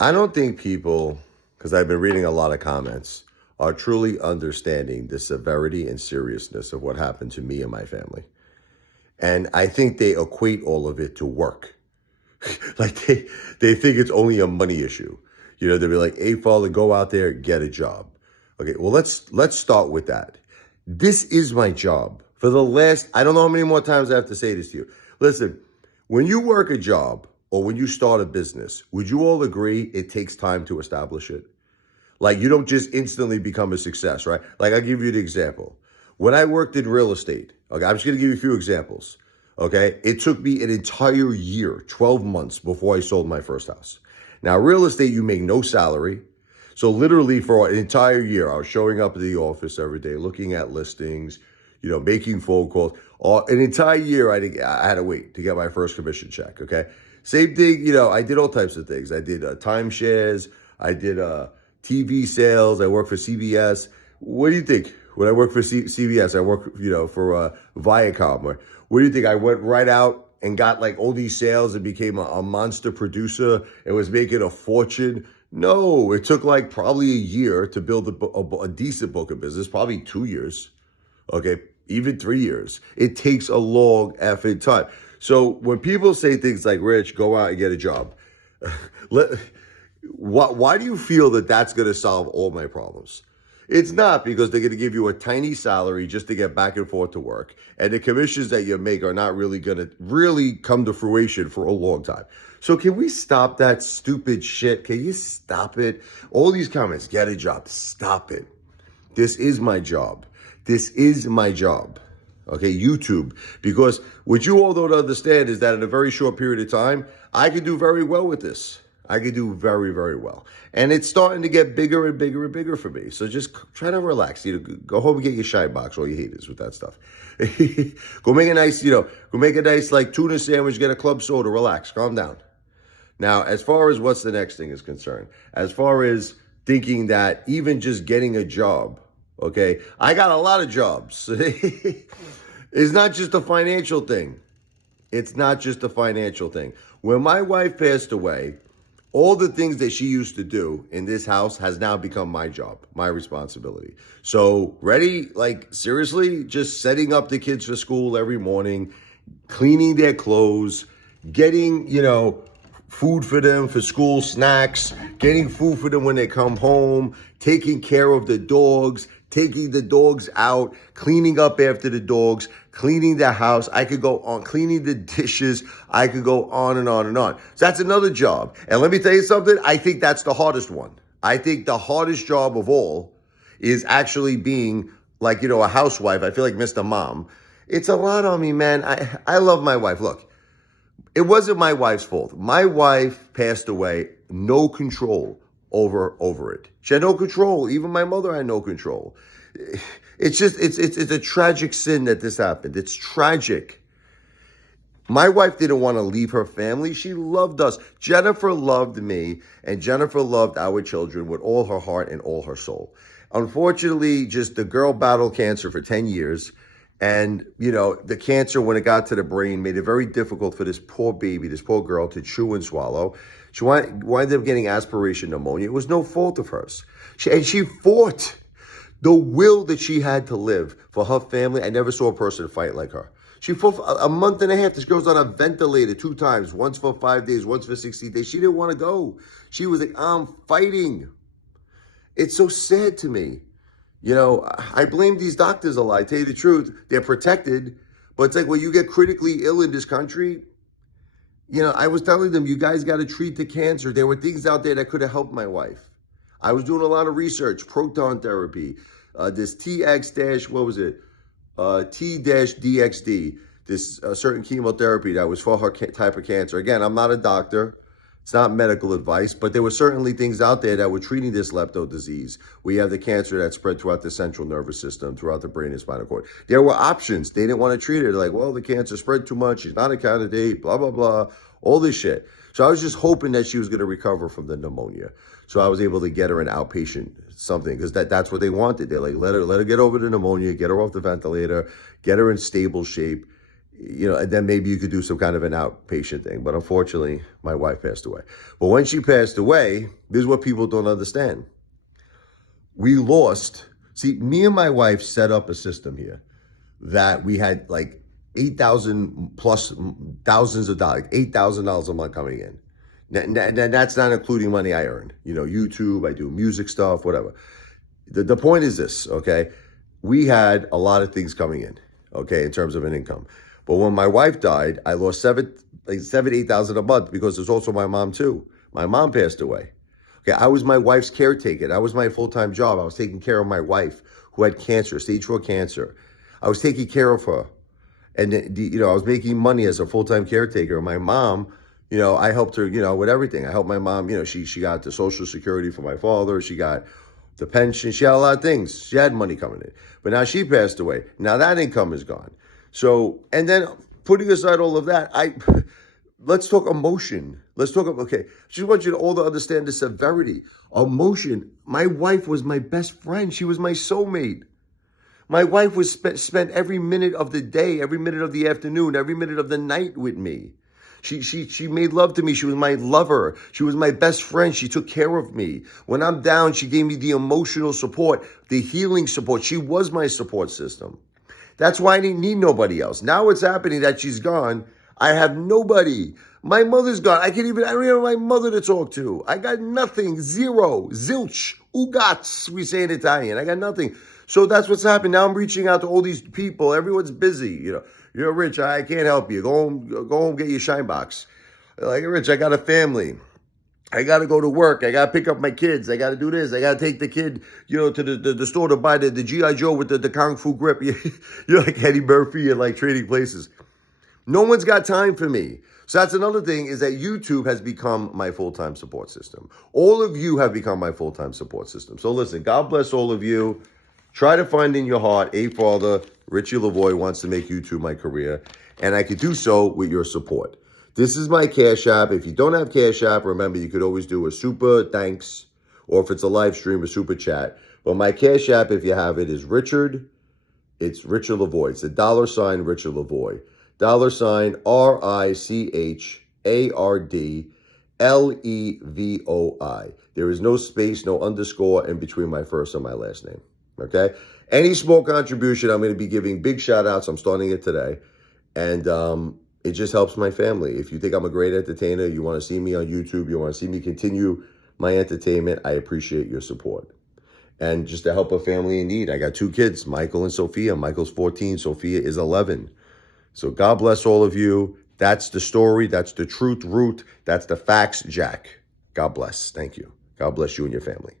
I don't think people, because I've been reading a lot of comments, are truly understanding the severity and seriousness of what happened to me and my family. And I think they equate all of it to work. Like they think it's only a money issue. They'll be like, hey, father, go out there, get a job. Okay, well, let's start with that. This is my job. For the last, I don't know how many more times I have to say this to you. Listen, when you work a job or when you start a business, would you all agree it takes time to establish it? Like, you don't just instantly become a success, right? Like, I'll give you the example. When I worked in real estate, okay, I'm just going to give you a few examples, okay? It took me an entire year, 12 months before I sold my first house. Now, real estate, you make no salary. So literally for an entire year, I was showing up at the office every day, looking at listings, making phone calls. An entire year, I had to wait to get my first commission check, okay? Same thing, I did all types of things. I did timeshares. I did TV sales. I worked for CBS. What do you think? When I worked for CBS, I worked, for Viacom. What do you think? I went right out and got like all these sales and became a monster producer and was making a fortune. No, it took like probably a year to build a decent book of business, probably 2 years, okay, even 3 years. It takes a long effing time. So when people say things like, Rich, go out and get a job, why do you feel that that's going to solve all my problems? It's not, because they're going to give you a tiny salary just to get back and forth to work. And the commissions that you make are not really going to really come to fruition for a long time. So can we stop that stupid shit? Can you stop it? All these comments, get a job, stop it. This is my job. This is my job. Okay, YouTube. Because what you all don't understand is that in a very short period of time, I can do very well with this. I could do very, very well. And it's starting to get bigger and bigger and bigger for me. So just try to relax. Go home and get your shine box, all you haters with that stuff. Go make a nice like tuna sandwich, get a club soda, relax, calm down. Now, as far as what's the next thing is concerned, as far as thinking that even just getting a job, okay, I got a lot of jobs. It's not just a financial thing. It's not just a financial thing. When my wife passed away, all the things that she used to do in this house has now become my job, my responsibility. So ready, like seriously, just setting up the kids for school every morning, cleaning their clothes, getting, food for them for school snacks, getting food for them when they come home, taking care of the dogs, taking the dogs out, cleaning up after the dogs, cleaning the house. I could go on, cleaning the dishes. I could go on and on and on. So that's another job. And let me tell you something. I think that's the hardest one. I think the hardest job of all is actually being like, a housewife. I feel like Mr. Mom. It's a lot on me, man. I love my wife. Look, it wasn't my wife's fault. My wife passed away, no control over it. She had no control. Even my mother had no control. It's just, it's a tragic sin that this happened. It's tragic. My wife didn't want to leave her family. She loved us. Jennifer loved me, and Jennifer loved our children with all her heart and all her soul. Unfortunately, just the girl battled cancer for 10 years. And, the cancer, when it got to the brain, made it very difficult for this poor baby, this poor girl, to chew and swallow. She wound up getting aspiration pneumonia. It was no fault of hers. She fought. The will that she had to live for her family, I never saw a person fight like her. She fought for a month and a half. This girl's on a ventilator 2 times, once for 5 days, once for 60 days. She didn't want to go. She was like, I'm fighting. It's so sad to me. I blame these doctors a lot. I tell you the truth, they're protected. But it's like, when you get critically ill in this country, I was telling them, you guys got to treat the cancer. There were things out there that could have helped my wife. I was doing a lot of research, proton therapy, this T-DXD, this certain chemotherapy that was for her type of cancer. Again, I'm not a doctor. It's not medical advice, but there were certainly things out there that were treating this lepto disease. We have the cancer that spread throughout the central nervous system, throughout the brain and spinal cord. There were options. They didn't want to treat her. They're like, well, the cancer spread too much. She's not a candidate, blah, blah, blah, all this shit. So I was just hoping that she was going to recover from the pneumonia. So I was able to get her an outpatient something, because that's what they wanted. They're like, let her get over the pneumonia, get her off the ventilator, get her in stable shape. And then maybe you could do some kind of an outpatient thing. But unfortunately, my wife passed away. But when she passed away, this is what people don't understand. We lost. See, me and my wife set up a system here that we had like 8,000 plus thousands of dollars, $8,000 a month coming in. Now, that's not including money I earned. YouTube, I do music stuff, whatever. The point is this, okay? We had a lot of things coming in, okay, in terms of an income. But when my wife died, I lost $8,000 a month because there's also my mom too. My mom passed away. Okay, I was my wife's caretaker. That was my full-time job. I was taking care of my wife who had cancer, stage 4 cancer. I was taking care of her. And, I was making money as a full-time caretaker. My mom, I helped her, with everything. I helped my mom, she got the Social Security for my father. She got the pension. She had a lot of things. She had money coming in. But now she passed away. Now that income is gone. So, and then putting aside all of that, let's talk emotion. Let's talk about, okay, I just want you to all to understand the severity. Emotion. My wife was my best friend. She was my soulmate. My wife was spent every minute of the day, every minute of the afternoon, every minute of the night with me. She made love to me. She was my lover. She was my best friend. She took care of me. When I'm down, she gave me the emotional support, the healing support. She was my support system. That's why I didn't need nobody else. Now it's happening that she's gone. I have nobody. My mother's gone. I don't even have my mother to talk to. I got nothing. Zero. Zilch. Ugats, we say in Italian. I got nothing. So that's what's happened. Now I'm reaching out to all these people. Everyone's busy. You're rich. I can't help you. Go home, get your shine box. Like, Rich, I got a family. I got to go to work. I got to pick up my kids. I got to do this. I got to take the kid, to the store to buy the G.I. Joe with the Kung Fu grip. You're like Eddie Murphy and like Trading Places. No one's got time for me. So that's another thing, is that YouTube has become my full-time support system. All of you have become my full-time support system. So listen, God bless all of you. Try to find in your heart a father. RichardLevoi wants to make YouTube my career, and I could do so with your support. This is my Cash App. If you don't have Cash App, remember, you could always do a super thanks, or if it's a live stream, a super chat. But my Cash App, if you have it, is Richard. It's RichardLevoi. It's a $ RichardLevoi. $RichardLevoi. There is no space, no underscore in between my first and my last name. Okay? Any small contribution, I'm going to be giving big shout outs. I'm starting it today. And it just helps my family. If you think I'm a great entertainer, you want to see me on YouTube, you want to see me continue my entertainment, I appreciate your support. And just to help a family in need, I got 2 kids, Michael and Sophia. Michael's 14, Sophia is 11. So God bless all of you. That's the story. That's the truth root. That's the facts, Jack. God bless. Thank you. God bless you and your family.